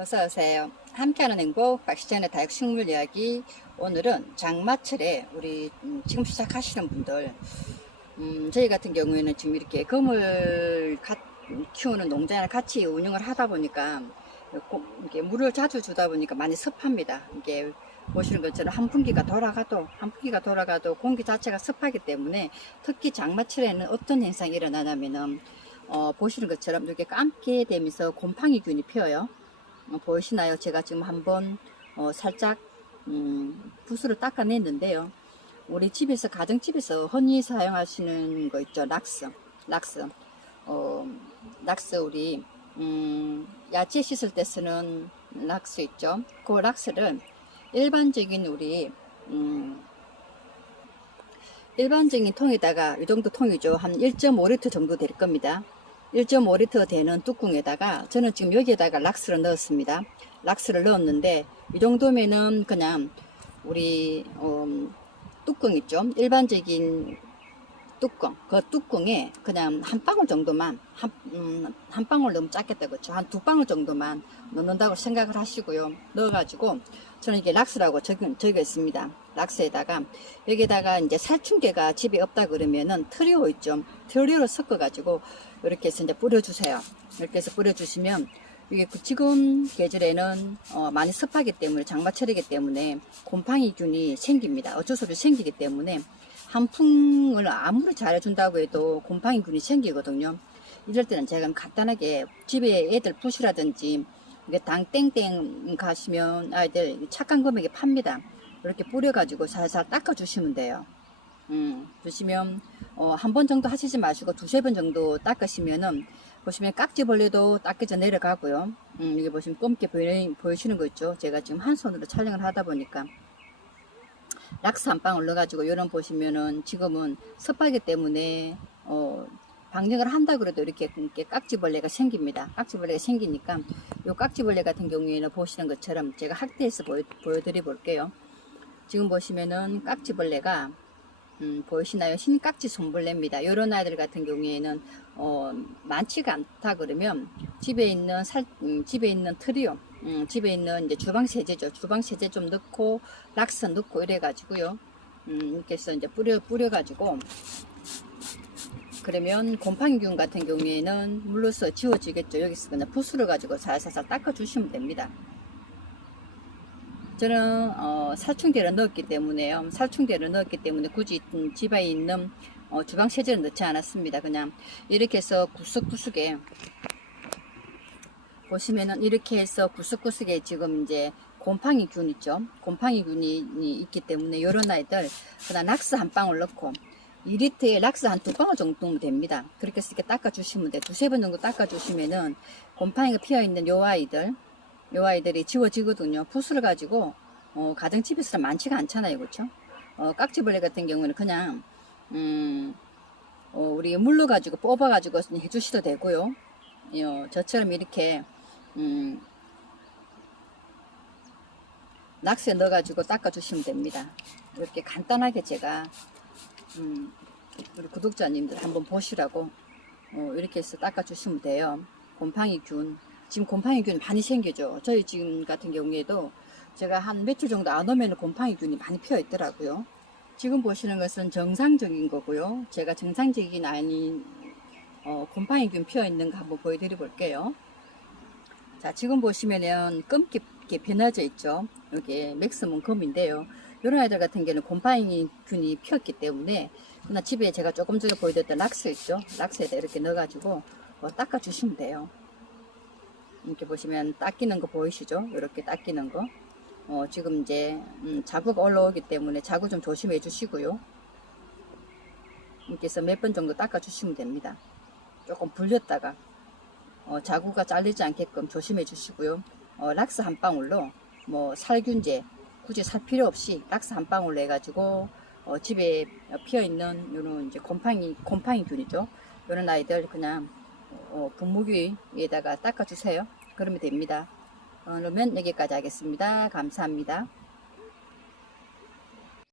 어서 오세요. 함께하는 행복 박시전의 다육식물 이야기. 오늘은 장마철에 우리 음, 지금 시작하시는 분들, 음, 저희 같은 경우에는 지금 이렇게 가- 키우는 농장을 같이 운영을 하다 보니까 고- 이렇게 물을 자주 주다 보니까 많이 습합니다. 이게 보시는 것처럼 한 분기가 돌아가도 한 분기가 돌아가도 공기 자체가 습하기 때문에 특히 장마철에는 어떤 현상이 일어나냐면은 어, 보시는 것처럼 이렇게 감게 되면서 곰팡이균이 피어요. 어, 보이시나요? 제가 지금 한번 어, 살짝 음, 붓으로 닦아냈는데요. 우리 집에서 가정집에서 흔히 사용하시는 거 있죠, 락스, 락스, 어, 락스 우리 음, 야채 씻을 때 쓰는 락스 있죠. 그 락스를 일반적인 우리 음, 일반적인 통에다가 이 정도 통이죠. 한 1.5리터 정도 될 겁니다. 1.5리터 되는 뚜껑에다가 저는 지금 여기에다가 락스를 넣었습니다. 락스를 넣었는데 이 정도면은 그냥 우리 음, 뚜껑 있죠. 일반적인 뚜껑 그 뚜껑에 그냥 한 방울 정도만 한, 음, 한 방울 너무 작겠다 그렇죠. 한 두 방울 정도만 넣는다고 생각을 하시고요. 넣어가지고 저는 이게 락스라고 적은 적어 있습니다. 락스에다가 여기다가 이제 살충제가 집에 없다 그러면은 트리오 있죠. 트리오를 섞어 가지고 이렇게 해서 이제 뿌려주세요. 이렇게 해서 뿌려주시면 이게 그 지금 계절에는 어, 많이 습하기 때문에 장마철이기 때문에 곰팡이균이 생깁니다. 어쩔 수 없이 생기기 때문에 한풍을 아무리 잘해준다고 해도 곰팡이균이 생기거든요. 이럴 때는 제가 간단하게 집에 애들 이게 당땡땡 가시면 아이들 착한 금액에 팝니다. 이렇게 뿌려가지고 살살 닦아주시면 돼요. 음, 주시면 어, 한 번 정도 하시지 마시고 두세 번 정도 닦으시면은 보시면 깍지벌레도 닦여져 내려가고요. 음, 여기 보시면 검게 보이, 보이시는 거 있죠? 제가 지금 한 손으로 촬영을 하다 보니까 락스 한 방울 넣어가지고 이런 보시면은 지금은 습하기 때문에 어, 방역을 한다 그래도 이렇게, 깍지벌레가 생깁니다. 깍지벌레가 생기니까 요 깍지벌레 같은 경우에는 보시는 것처럼 제가 확대해서 보여, 보여드려 볼게요. 지금 보시면은 깍지벌레가 음, 보이시나요? 흰깍지 손벌레입니다. 이런 아이들 같은 경우에는 어, 많지가 않다 그러면 집에 있는 살, 음, 집에 있는 트리오, 음, 집에 있는 이제 주방 세제죠. 주방 세제 좀 넣고 락스 넣고 이래 가지고요. 음, 이렇게 해서 이제 뿌려 뿌려 가지고 그러면 곰팡이균 같은 경우에는 물로써 지워지겠죠. 여기서 그냥 붓으로 가지고 살살살 닦아 주시면 됩니다. 저는 어, 살충제를 넣었기 때문에요. 살충제를 넣었기 때문에 굳이 음, 집에 있는 어, 주방 세제를 넣지 않았습니다. 그냥 이렇게 해서 구석구석에 보시면은 이렇게 해서 구석구석에 지금 이제 곰팡이 균 있죠. 곰팡이 균이 있기 때문에 이런 아이들 그냥 락스 한 방울 넣고 2리터에 락스 한 두 방울 정도 됩니다. 그렇게 해서 이렇게 닦아주시면 돼. 두세 번 정도 닦아주시면은 곰팡이가 피어있는 요 아이들 요 아이들이 지워지거든요. 붓을 가지고 어, 가정집에서는 많지가 않잖아요, 그렇죠? 어, 깍지벌레 같은 경우는 그냥 음, 어, 우리 물로 가지고 뽑아 가지고 해주셔도 되고요. 어, 저처럼 이렇게 음, 낙스에 넣어가지고 닦아주시면 됩니다. 이렇게 간단하게 제가 음, 우리 구독자님들 한번 보시라고 어, 이렇게 해서 닦아주시면 돼요. 곰팡이균 지금 곰팡이균 많이 생기죠. 저희 지금 같은 경우에도 제가 한 며칠 정도 안 오면 곰팡이균이 많이 피어 있더라고요. 지금 보시는 것은 정상적인 거고요. 제가 정상적인 아닌 어, 곰팡이균 피어 있는 거 한번 보여드려 볼게요. 자, 지금 보시면은 검게 변화져 있죠. 여기 맥스문 검인데요. 이런 아이들 같은 경우는 곰팡이 균이 피었기 때문에 그냥 집에 제가 조금 전에 보여드렸던 락스 있죠. 락스에다 이렇게 넣어가지고 어, 닦아주시면 돼요. 이렇게 보시면 닦이는 거 보이시죠? 이렇게 닦이는 거. 어, 지금 이제 음, 자구가 올라오기 때문에 자구 좀 조심해 주시고요. 이렇게 해서 몇 번 정도 닦아 주시면 됩니다. 조금 불렸다가 어, 자구가 잘리지 않게끔 조심해 주시고요. 어, 락스 한 방울로 뭐 살균제 굳이 살 필요 없이 락스 한 방울로 해가지고 어, 집에 피어 있는 요런 이제 곰팡이 곰팡이균이죠. 이런 아이들 그냥 어, 분무기 위에다가 닦아주세요. 그러면 됩니다. 어, 그러면 여기까지 하겠습니다. 감사합니다.